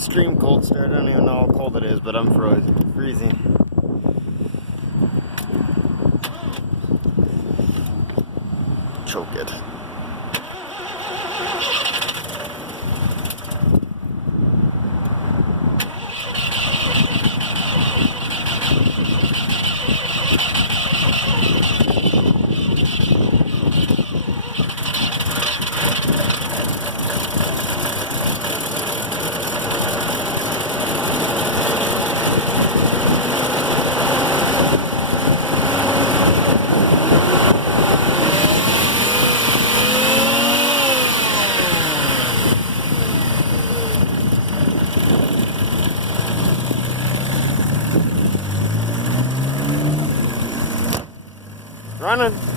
extreme cold stare. I don't even know how cold it is, but I'm freezing. Choke it. Running.